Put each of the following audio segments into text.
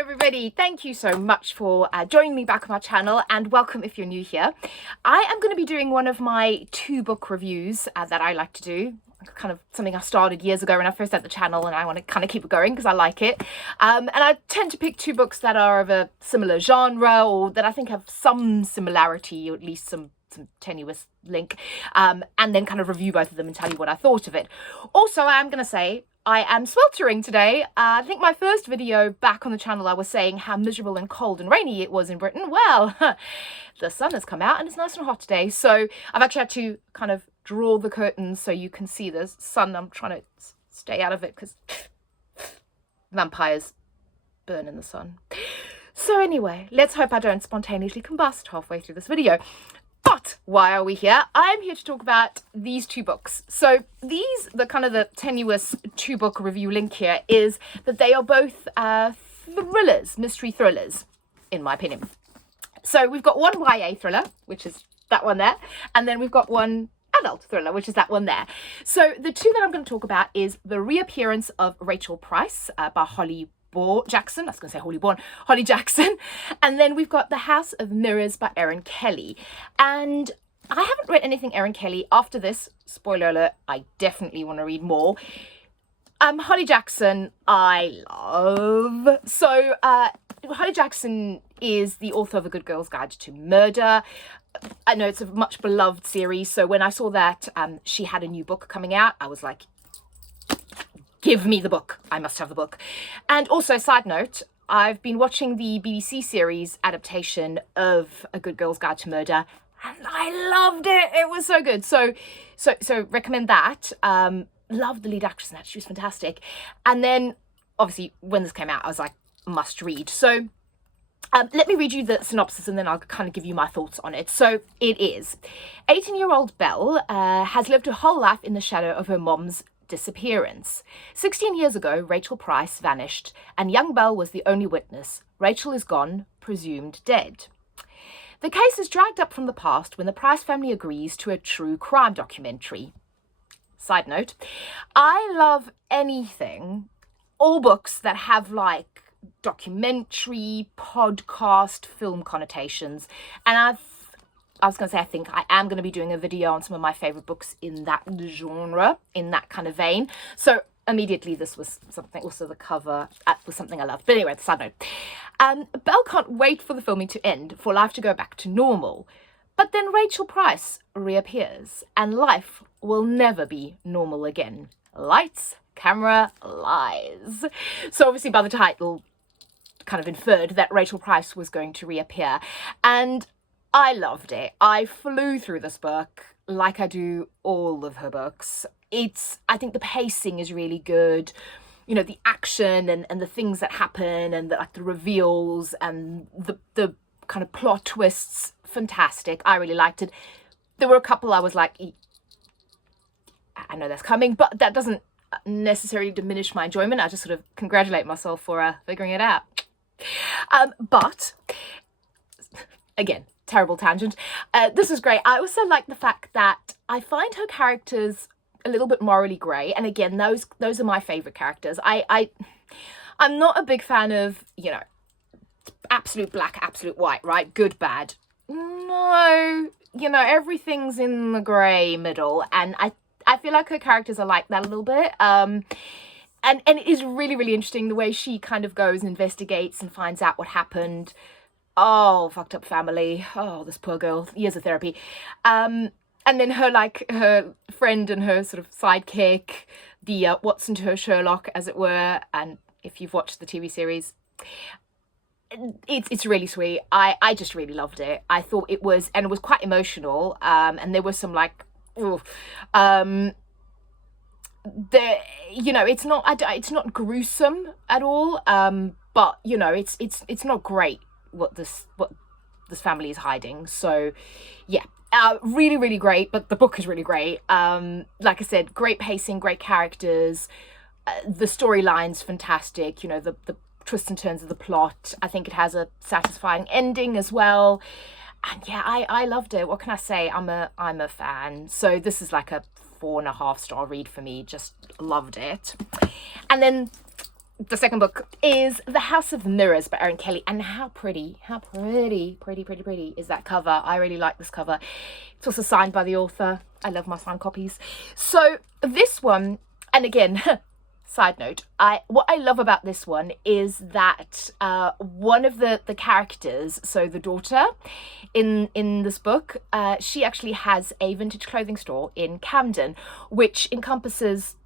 everybody, thank you so much for joining me back on my channel, and welcome if you're new here. I am going to be doing one of my 2 book reviews that I like to do, kind of something I started years ago when I first had the channel, and I want to kind of keep it going because I like it. And I tend to pick 2 books that are of a similar genre, or that I think have some similarity, or at least some tenuous link, and then kind of review both of them and tell you what I thought of it. Also, I am going to say I am sweltering today. I think my first video back on the channel I was saying how miserable and cold and rainy it was in Britain. Well, the sun has come out and it's nice and hot today, so I've actually had to kind of draw the curtains so you can see the sun. I'm trying to stay out of it because vampires burn in the sun. So anyway, let's hope I don't spontaneously combust halfway through this video. But why are we here? I'm here to talk about these 2 books. So these, the tenuous 2-book review link here is that they are both thrillers, mystery thrillers, in my opinion. So we've got one YA thriller, which is that one there, and then we've got one adult thriller, which is that one there. So the 2 that I'm going to talk about is The Reappearance of Rachel Price by Holly Jackson. I was going to say Holly Jackson. And then we've got The House of Mirrors by Erin Kelly. And I haven't read anything Erin Kelly. After this, spoiler alert, I definitely want to read more. Holly Jackson, I love. So Holly Jackson is the author of A Good Girl's Guide to Murder. I know it's a much beloved series. So when I saw that she had a new book coming out, I was like, give me the book. I must have the book. And also, side note, I've been watching the BBC series adaptation of A Good Girl's Guide to Murder, and I loved it. It was so good. So recommend that. Loved the lead actress in that. She was fantastic. And then, obviously, when this came out, I was like, must read. So let me read you the synopsis and then I'll kind of give you my thoughts on it. So it is, 18-year-old Belle has lived her whole life in the shadow of her mom's disappearance. 16 years ago, Rachel Price vanished, and young Belle was the only witness. Rachel is gone, presumed dead. The case is dragged up from the past when the Price family agrees to a true crime documentary. Side note, I love anything, all books that have like documentary, podcast, film connotations, and I was going to say, I think I am going to be doing a video on some of my favourite books in that genre, in that kind of vein. So immediately this was something, also the cover was something I loved. But anyway, the side note. Belle can't wait for the filming to end, for life to go back to normal. But then Rachel Price reappears, and life will never be normal again. Lights, camera, lies. So obviously by the title, kind of inferred that Rachel Price was going to reappear. And I loved it. I flew through this book like I do all of her books. I think the pacing is really good. You know, the action and the things that happen and the reveals and the kind of plot twists, fantastic. I really liked it. There were a couple I was like, I know that's coming, but that doesn't necessarily diminish my enjoyment. I just sort of congratulate myself for figuring it out. But again, terrible tangent. This is great. I also like the fact that I find her characters a little bit morally grey, and again, those are my favourite characters. I'm not a big fan of, you know, absolute black, absolute white, right? Good, bad. No, you know, everything's in the grey middle, and I feel like her characters are like that a little bit. And it is really, really interesting the way she kind of goes and investigates and finds out what happened. Oh, fucked up family. Oh, this poor girl. Years of therapy. And then her friend and her sort of sidekick, the Watson to her Sherlock, as it were. And if you've watched the TV series, it's really sweet. I just really loved it. I thought it was quite emotional. And there was some like, you know, it's not gruesome at all. But you know, it's not great what this family is hiding. So yeah, really, really great. But the book is really great. Like I said, great pacing, great characters, the storyline's fantastic. You know, the twists and turns of the plot. I think it has a satisfying ending as well. And yeah, I loved it. What can I say? I'm a fan. So this is like a 4.5-star read for me. Just loved it. And then the second book is The House of Mirrors by Erin Kelly. And how pretty is that cover. I really like this cover. It's also signed by the author. I love my signed copies. So this one, and again, side note, what I love about this one is that one of the characters, so the daughter in this book, she actually has a vintage clothing store in Camden, which encompasses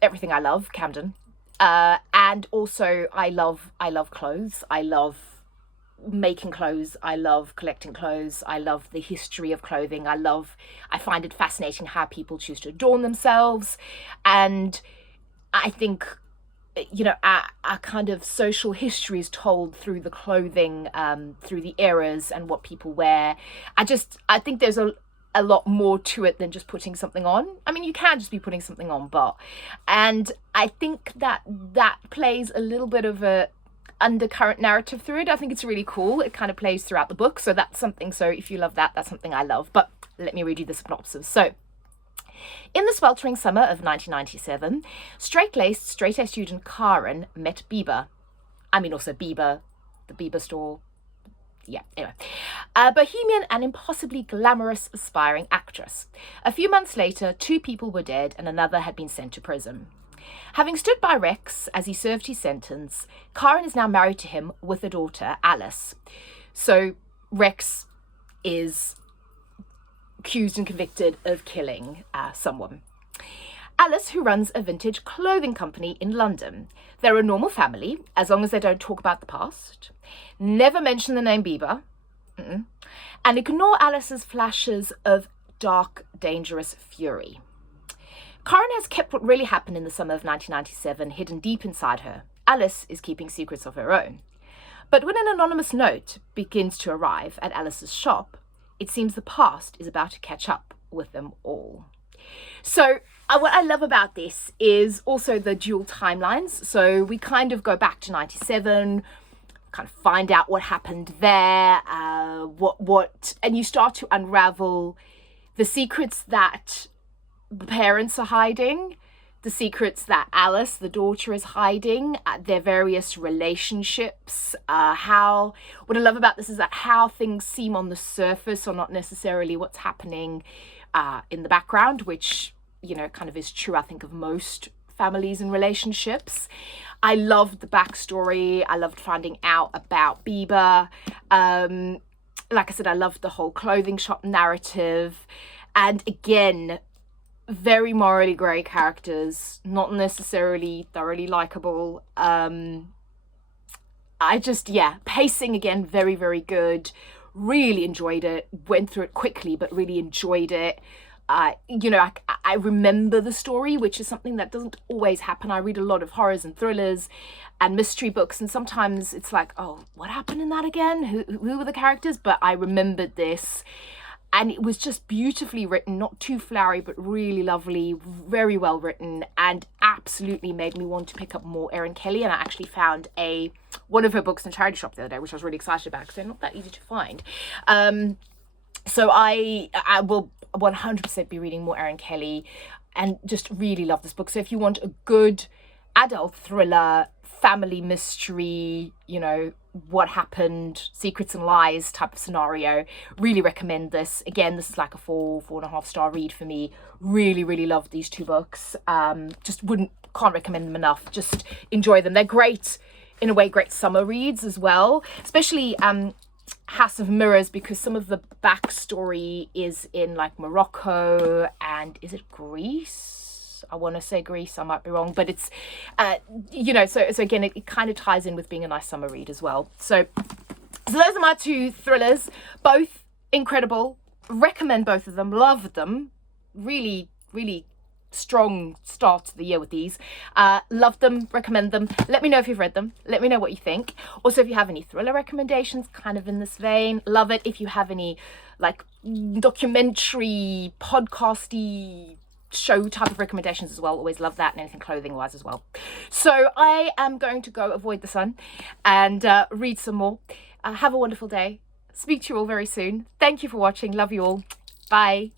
everything I love, Camden. And also I love clothes. I love making clothes. I love collecting clothes. I love the history of clothing. I find it fascinating how people choose to adorn themselves. And I think, you know, our kind of social history is told through the clothing, through the eras and what people wear. I think there's a lot more to it than just putting something on. I mean, you can just be putting something on, and I think that plays a little bit of a undercurrent narrative through it. I think it's really cool. It kind of plays throughout the book. So that's something, so if you love that, that's something I love. But let me read you the synopsis. So, in the sweltering summer of 1997, straight-laced, straight-A student Karen met Bieber. I mean, also Bieber, the Bieber store. Yeah, anyway. A bohemian and impossibly glamorous aspiring actress. A few months later, 2 people were dead and another had been sent to prison. Having stood by Rex as he served his sentence, Karen is now married to him with a daughter, Alice. So Rex is accused and convicted of killing someone. Alice, who runs a vintage clothing company in London. They're a normal family, as long as they don't talk about the past, never mention the name Bieber, and ignore Alice's flashes of dark, dangerous fury. Karen has kept what really happened in the summer of 1997 hidden deep inside her. Alice is keeping secrets of her own. But when an anonymous note begins to arrive at Alice's shop, it seems the past is about to catch up with them all. So what I love about this is also the dual timelines. So we kind of go back to 97, kind of find out what happened there, and you start to unravel the secrets that the parents are hiding, the secrets that Alice, the daughter, is hiding, their various relationships. What I love about this is that how things seem on the surface are not necessarily what's happening in the background, which, you know, kind of is true, I think, of most families and relationships. I loved the backstory. I loved finding out about Bieber. Like I said, I loved the whole clothing shop narrative. And again, very morally grey characters, not necessarily thoroughly likable. Pacing again, very, very good. Really enjoyed it. Went through it quickly, but really enjoyed it. I remember the story, which is something that doesn't always happen. I read a lot of horrors and thrillers and mystery books, and sometimes it's like, oh, what happened in that again? Who were the characters? But I remembered this. And it was just beautifully written, not too flowery, but really lovely, very well written, and absolutely made me want to pick up more Erin Kelly. And I actually found one of her books in a charity shop the other day, which I was really excited about because they're not that easy to find. So I will 100% be reading more Erin Kelly and just really love this book. So if you want a good adult thriller, family mystery, you know, what happened, secrets and lies type of scenario, really recommend this. Again, this is like a 4.5 star read for me. Really, really loved these 2 books. Can't recommend them enough. Just enjoy them. They're great, in a way, great summer reads as well, especially House of Mirrors, because some of the backstory is in like Morocco and is it Greece? I want to say Greece, I might be wrong, but it's, so again, it kind of ties in with being a nice summer read as well. So those are my 2 thrillers, both incredible. Recommend both of them, love them. Really, really strong start to the year with these. Love them, recommend them. Let me know if you've read them. Let me know what you think. Also, if you have any thriller recommendations kind of in this vein, love it. If you have any like documentary, podcasty, show type of recommendations as well, always love that, and anything clothing wise as well. So I am going to go avoid the sun and read some more. Have a wonderful day. Speak to you all very soon. Thank you for watching. Love you all. Bye.